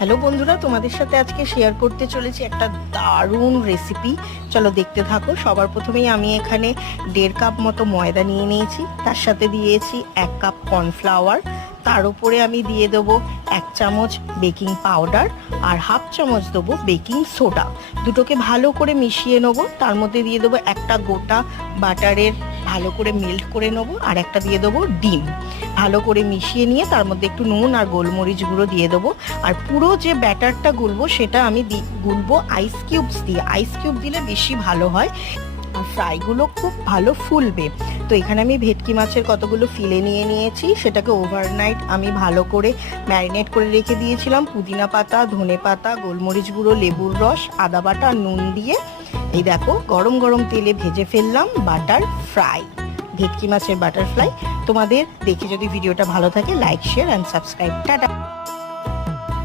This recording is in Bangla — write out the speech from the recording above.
হ্যালো বন্ধুরা, তোমাদের সাথে আজকে শেয়ার করতে চলেছি একটা দারুণ রেসিপি। চলো দেখতে থাকো। সবার প্রথমেই আমি এখানে 1.5 কাপ মতো ময়দা নিয়ে নিয়েছি, তার সাথে দিয়েছি 1 কাপ কর্নফ্লাওয়ার, তার উপরে আমি দিয়ে দেবো 1 চামচ বেকিং পাউডার আর 1/2 চামচ দেবো বেকিং সোডা। দুটোকে ভালো করে মিশিয়ে নেবো। তার মধ্যে দিয়ে দেবো একটা গোটা বাটারের ভালো করে মেল্ট করে নেবো আর একটা দিয়ে দেবো ডিম। ভালো করে মিশিয়ে নিয়ে তার মধ্যে একটু নুন আর গোলমরিচ গুঁড়ো দিয়ে দেবো। আর পুরো যে ব্যাটারটা গুলবো সেটা আমি গুলবো আইস কিউবস দিয়ে। আইস কিউব দিলে বেশি ভালো হয় আর ফ্রাইগুলো খুব ভালো ফুলবে। তো এখানে আমি ভেটকি মাছের কতগুলো ফিলে নিয়ে নিয়েছি, সেটাকে ওভারনাইট আমি ভালো করে ম্যারিনেট করে রেখে দিয়েছিলাম পুদিনা পাতা, ধনে পাতা, গোলমরিচ গুঁড়ো, লেবুর রস, আদা বাটা, নুন দিয়ে। এই দেখো গরম গরম তেলে ভেজে ফেললাম বাটার ফ্রাই, ভেটকি মাছের বাটার ফ্রাই। তোমাদের দেখে যদি ভিডিওটা ভালো থাকে like, share and subscribe. Tata.